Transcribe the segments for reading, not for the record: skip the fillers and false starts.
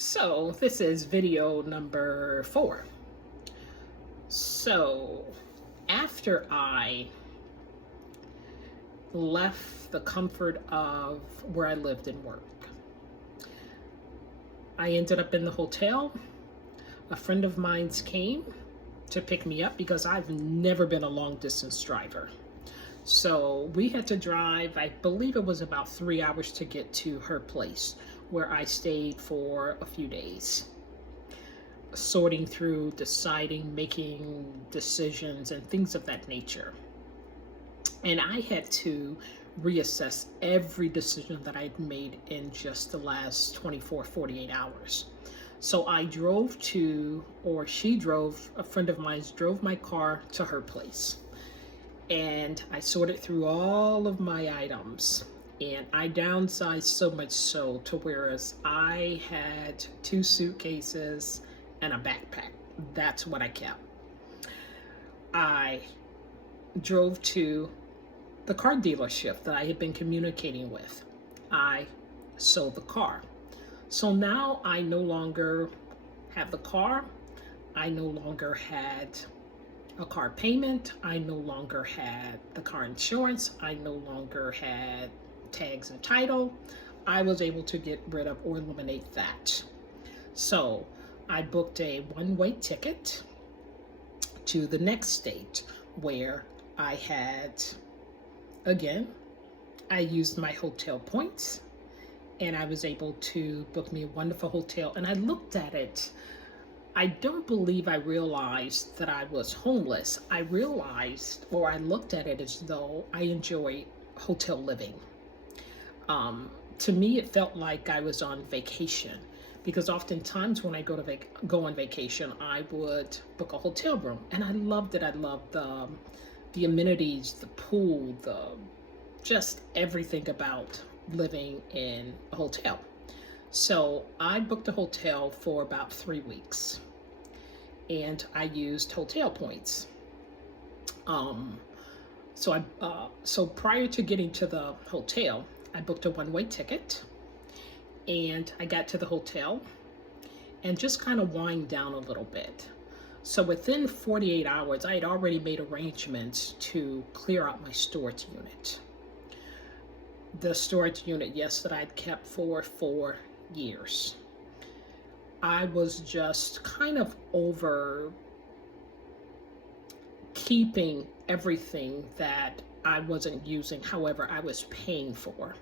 So this is video number 4. So after I left the comfort of where I lived and work, I ended up in the hotel. A friend of mine's came to pick me up because I've never been a long distance driver. So we had to drive, I believe it was about 3 hours to get to her place, where I stayed for a few days, sorting through, deciding, making decisions, and things of that nature. And I had to reassess every decision that I'd made in just the last 24, 48 hours. So I drove to, or she drove, a friend of mine drove my car to her place. And I sorted through all of my items. And I downsized so much so to whereas I had 2 suitcases and a backpack. That's what I kept. I drove to the car dealership that I had been communicating with. I sold the car. So now I no longer have the car. I no longer had a car payment. I no longer had the car insurance. I no longer had tags and title. I was able to get rid of or eliminate that. So I booked a one-way ticket to the next state where I had, again, I used my hotel points and I was able to book me a wonderful hotel. And I looked at it. I don't believe I realized that I was homeless. I realized, or I looked at it as though I enjoy hotel living. To me, it felt like I was on vacation, because oftentimes when I go on vacation, I would book a hotel room, and I loved it. I loved the amenities, the pool, just everything about living in a hotel. So I booked a hotel for about 3 weeks, and I used hotel points. So prior to getting to the hotel, I booked a one-way ticket, and I got to the hotel and just kind of wind down a little bit. So within 48 hours, I had already made arrangements to clear out my storage unit. The storage unit, yes, that I'd kept for 4 years. I was just kind of over keeping everything that I wasn't using, however, I was paying for.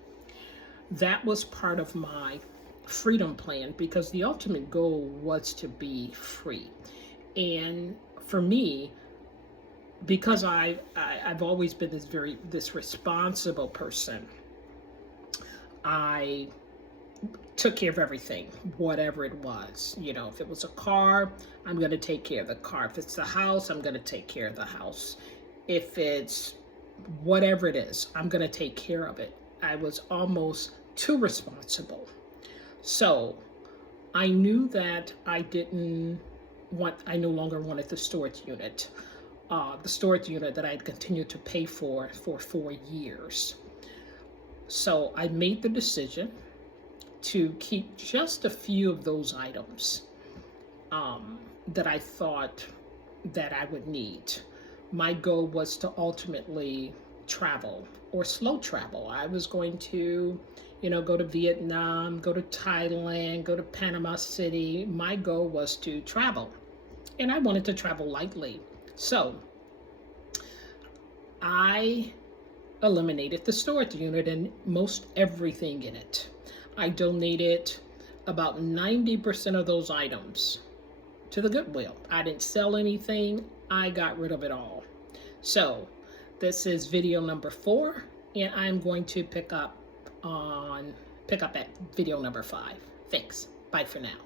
That was part of my freedom plan, because the ultimate goal was to be free. And for me, because I've always been this responsible person, I took care of everything, whatever it was. You know, if it was a car, I'm going to take care of the car. If it's the house, I'm going to take care of the house. If it's whatever it is, I'm going to take care of it. I was almost too responsible. So I knew that I no longer wanted the storage unit. The storage unit that I had continued to pay for 4 years. So I made the decision to keep just a few of those items that I thought that I would need. My goal was to ultimately travel, or slow travel. I was going to, go to Vietnam, go to Thailand, go to Panama City. My goal was to travel, and I wanted to travel lightly. So I eliminated the storage unit and most everything in it. I donated about 90% of those items to the Goodwill. I didn't sell anything. I got rid of it all. So this is video number 4, and I'm going to pick up at video number 5. Thanks. Bye for now.